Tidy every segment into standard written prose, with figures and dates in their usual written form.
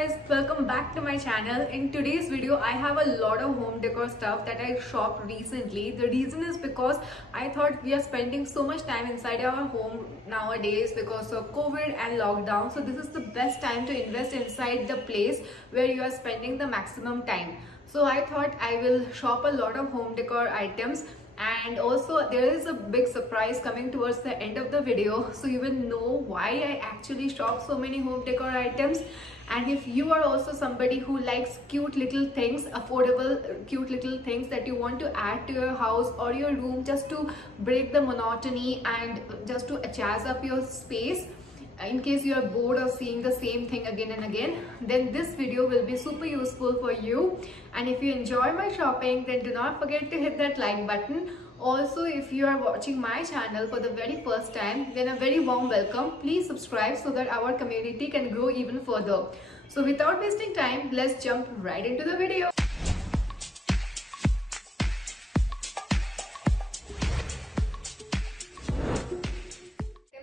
guys, welcome back to my channel. In today's video I have a lot of home decor stuff that I shopped recently. The reason is because I thought we are spending so much time inside our home nowadays because of COVID and lockdown. So this is the best time to invest inside the place where you are spending the maximum time. So I thought I will shop a lot of home decor items. And also there is a big surprise coming towards the end of the video, so you will know why I actually shop so many home decor items. And if you are also somebody who likes cute little things, affordable cute little things that you want to add to your house or your room just to break the monotony and just to jazz up your space, in case you are bored of seeing the same thing again and again, then this video will be super useful for you. And if you enjoy my shopping, then do not forget to hit that like button. Also, if you are watching my channel for the very first time, then a very warm welcome. Please subscribe so that our community can grow even further. So without wasting time, let's jump right into the video.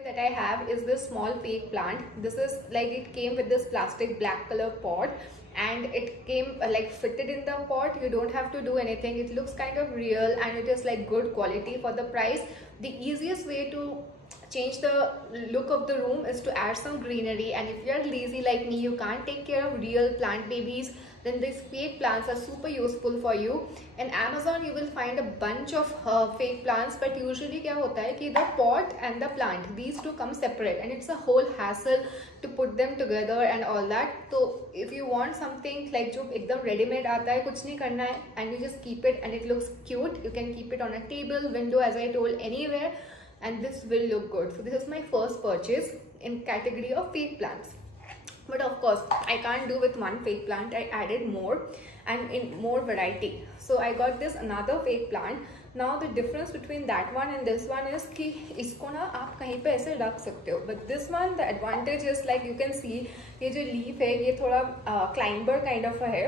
That I have is this small fake plant. This is like, it came with this plastic black color pot and it came like fitted in the pot. You don't have to do anything. It looks kind of real and it is like good quality for the price. The easiest way to change the look of the room is to add some greenery, and if you are lazy like me, you can't take care of real plant babies, then these fake plants are super useful for you. In Amazon you will find a bunch of fake plants, but usually क्या होता है कि the pot and the plant, these two come separate and it's a whole hassle to put them together and all that. So if you want something like जो एकदम ready-made आता है, कुछ नहीं करना है, and you just keep it and it looks cute, you can keep it on a table, window, as I told, anywhere, and this will look good. So this is my first purchase in category of fake plants. But of course I can't do with one fake plant. I added more and in more variety. So I got this another fake plant. Now the difference between that one and this one is कि इसको ना आप कहीं पे ऐसे रख सकते हो. But this one, the advantage is like you can see ये जो leaf है ये थोड़ा climber kind of है,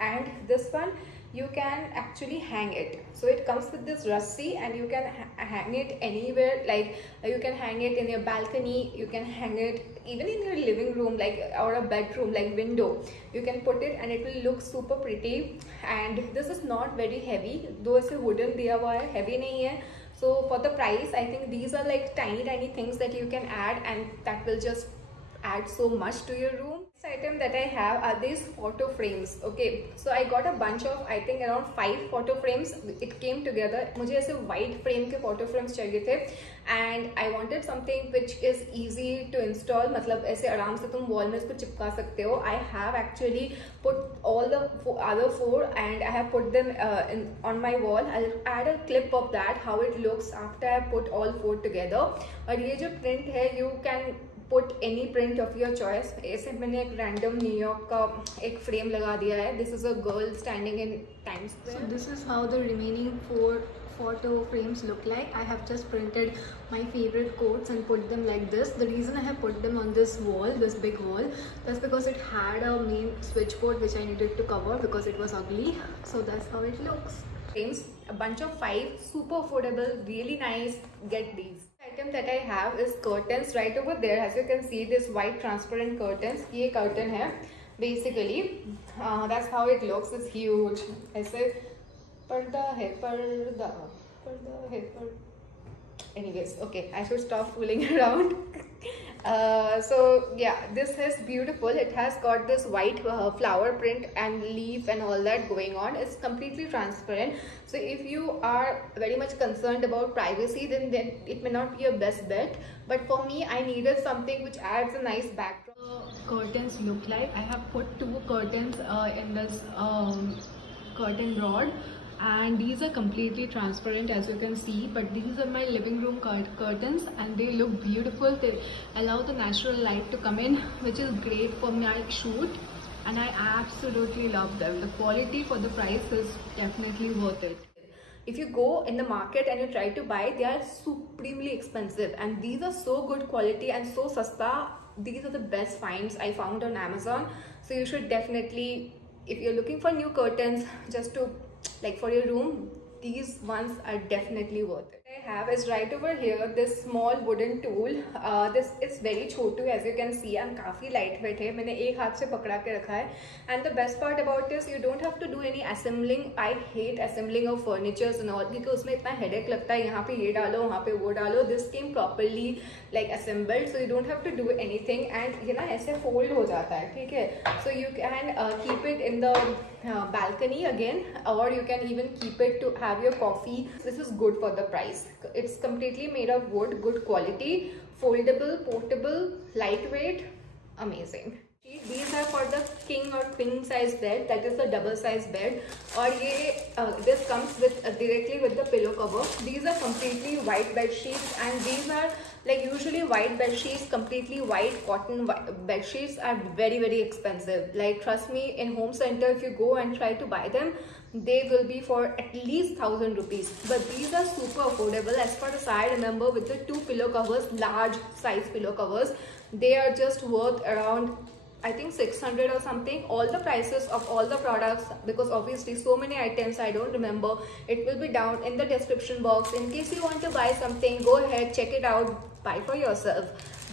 and this one you can actually hang it. So it comes with this rassi and you can hang it anywhere. Like you can hang it in your balcony, you can hang it even in your living room, like, or a bedroom, like window. You can put it and it will look super pretty. And this is not very heavy, though it's a wooden diya hua hai, heavy nahi hai. So for the price, I think these are like tiny things that you can add, and that will just add so much to your room. Next item that I have are these photo frames. Okay, so I got a bunch of, I think around 5 photo frames. It came together. मुझे ऐसे white frame के photo frames चाहिए थे, and I wanted something which is easy to install. मतलब ऐसे आराम से तुम wall में इसको चिपका सकते हो. I have actually put all the other 4 and I have put them on my wall. I'll add a clip of that, how it looks after I put all 4 together. और ये जो print है, you can put any print of your choice. ऐसे मैंने एक random New York का एक frame लगा दिया है. This is a girl standing in Times Square. So this is how the remaining 4 photo frames look like. I have just printed my favorite quotes and put them like this. The reason I have put them on this wall, this big wall, that's because it had a main switchboard which I needed to cover because it was ugly. So that's how it looks. Frames, a bunch of 5, super affordable, really nice. Get these. Item that I have is curtains. Right over there, as you can see, this white transparent curtains. ये curtain है basically. That's how it looks. It's huge. ऐसे पर्दा है, पर्दा है, anyways, okay, I should stop fooling around. So yeah, this is beautiful. It has got this white flower print and leaf and all that going on. It's completely transparent. So if you are very much concerned about privacy, then it may not be your best bet. But for me, I needed something which adds a nice backdrop. Curtains look like, I have put 2 curtains in this curtain rod, and these are completely transparent, as you can see, but these are my living room curtains and they look beautiful. They allow the natural light to come in, which is great for my shoot, and I absolutely love them. The quality for the price is definitely worth it. If you go in the market and you try to buy, they are supremely expensive, and these are so good quality and so sasta. These are the best finds I found on Amazon. So you should definitely, if you're looking for new curtains just to like for your room, these ones are definitely worth it. I have is right over here, this small wooden tool. This is very Chhotu, as you can see, and काफ़ी lightweight है. मैंने एक हाथ से पकड़ा के रखा है. And the best part about this, you don't have to do any assembling. I hate assembling of furnitures and all, क्योंकि उसमें इतना headache लगता है. यहाँ पे ये डालो, वहाँ पे वो डालो. This came properly like assembled, so you don't have to do anything. And ये ना ऐसे fold हो जाता है, ठीक है? So you can keep it in the balcony again, or you can even keep it to have your coffee. This is good for the price. It's completely made of wood, good quality, foldable, portable, lightweight, amazing. These are for the king or queen size bed, that is the double size bed. Or this comes with directly with the pillow cover. These are completely white bed sheets, and these are like usually white bed sheets, completely white cotton bed sheets are very, very expensive. Like trust me, in home center if you go and try to buy them, they will be for at least 1,000 rupees. But these are super affordable. As far as I remember, with the 2 pillow covers, large size pillow covers, they are just worth around, I think 600 or something. All the prices of all the products, because obviously so many items I don't remember, it will be down in the description box. In case you want to buy something, go ahead, check it out, buy for yourself.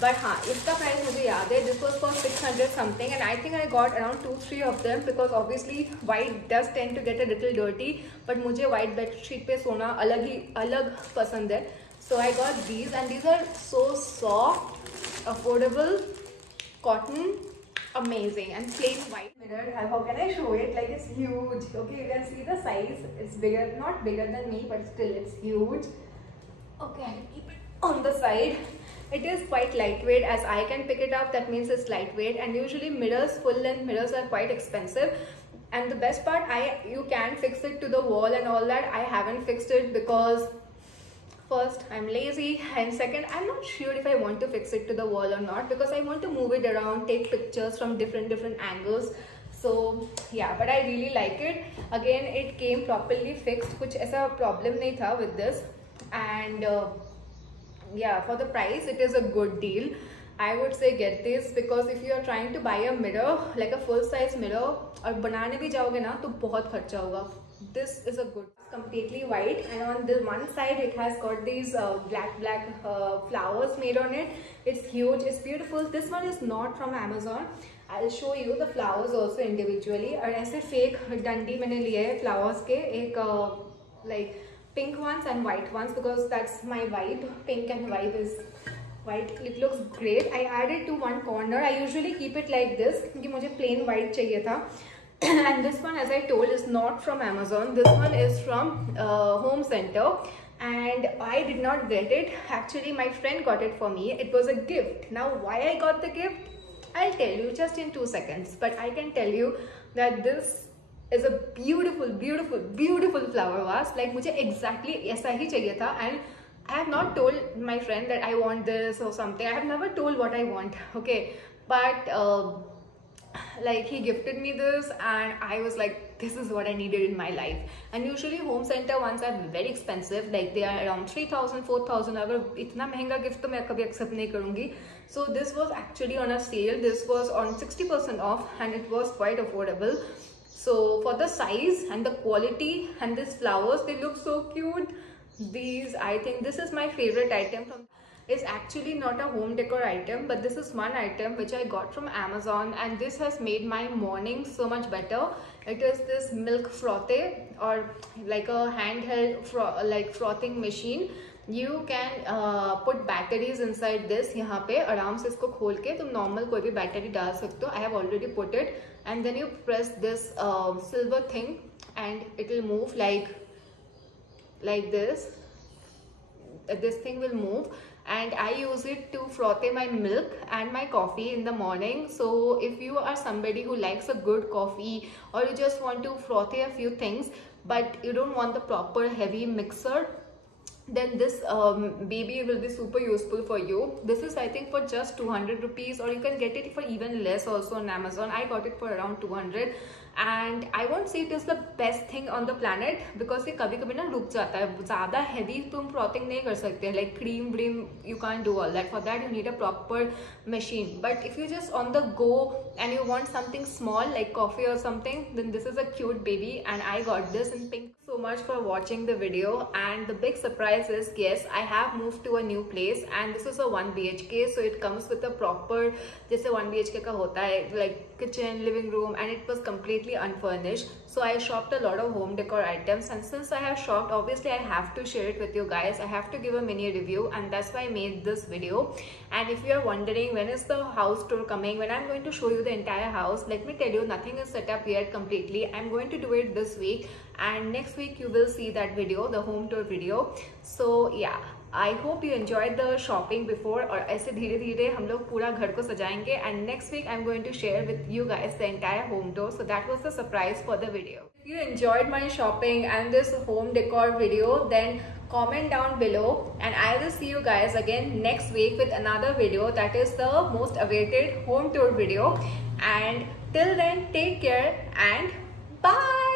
But हाँ, इसका price मुझे याद है. This was for 600 something, and I think I got around 2-3 of them, because obviously white does tend to get a little dirty. But मुझे white bed sheet पे सोना अलग पसंद है. So I got these, and these are so soft, affordable, cotton, amazing, and plain white. Mirror, how can I show it? Like it's huge. Okay, you can see the size. It's bigger, not bigger than me, but still it's huge. Okay, I'll keep it on the side. It is quite lightweight, as I can pick it up. That means it's lightweight. And usually mirrors, full length mirrors are quite expensive. And the best part, you can fix it to the wall and all that. I haven't fixed it because first, I'm lazy, and second, I'm not sure if I want to fix it to the wall or not, because I want to move it around, take pictures from different angles. So yeah, but I really like it. Again, it came properly fixed. कुछ ऐसा problem नहीं था with this. And yeah, for the price, it is a good deal. I would say get this, because if you are trying to buy a mirror, like a full size mirror, और बनाने भी जाओगे ना तो बहुत खर्चा होगा. This is a good, completely white, and on the one side it has got these black flowers made on it. It's huge, it's beautiful. This one is not from Amazon. I'll show you the flowers also individually. और ऐसे fake डंडी मैंने लिए हैं flowers के, एक like pink ones and white ones, because that's my vibe. Pink and white is white. It looks great. I added to one corner. I usually keep it like this क्योंकि मुझे plain white चाहिए था. And this one, as I told, is not from Amazon. This one is from Home Center, and I did not get it. Actually, my friend got it for me. It was a gift. Now, why I got the gift, I'll tell you just in 2 seconds. But I can tell you that this is a beautiful, beautiful, beautiful flower vase. Like मुझे exactly ऐसा ही चाहिए था. And I have not told my friend that I want this or something. I have never told what I want. Okay, but like he gifted me this, and I was like, this is what I needed in my life. And usually home center ones are very expensive, like they are around 3,000 4,000. अगर इतना महंगा gift तो मैं कभी accept नहीं करूँगी. So this was actually on a sale. This was on 60% off, and it was quite affordable. So for the size and the quality and these flowers, they look so cute. These, I think this is my favorite item from. Is actually not a home decor item, but this is one item which I got from Amazon, and this has made my morning so much better. It is this milk frothe, or like a handheld frothing machine. You can put batteries inside this. यहाँ पे आराम से इसको खोल के तुम normal कोई भी battery डाल सकते हो. I have already put it, and then you press this silver thing, and it will move like this. This thing will move, and I use it to froth my milk and my coffee in the morning. So if you are somebody who likes a good coffee, or you just want to froth a few things but you don't want the proper heavy mixer, then this baby will be super useful for you. This is I think for just 200 rupees, or you can get it for even less also on Amazon. I got it for around 200, and I won't say it is the best thing on the planet, because ये कभी कभी ना रुक जाता है. ज़्यादा heavy तुम frothing नहीं कर सकते, like cream you can't do all that. For that you need a proper machine. But if you just on the go and you want something small like coffee or something, then this is a cute baby, and I got this in pink. So much for watching the video, and the big surprise is, yes, I have moved to a new place and this is a 1 BHK, so it comes with a proper जैसे 1 BHK का होता है like kitchen, living room, and it was completely unfurnished. So I shopped a lot of home decor items, and since I have shopped, obviously I have to share it with you guys. I have to give a mini review, and that's why I made this video. And if you are wondering when is the house tour coming, when I'm going to show you the entire house, let me tell you, nothing is set up yet completely. I'm going to do it this week, and next week you will see that video, the home tour video. So yeah, I hope you enjoyed the shopping before, और ऐसे धीरे धीरे हम लोग पूरा घर को सजाएंगे, and next week I'm going to share with you guys the entire home tour. So that was the surprise for the video. If you enjoyed my shopping and this home decor video, then comment down below, and I will see you guys again next week with another video, that is the most awaited home tour video. And till then, take care and bye.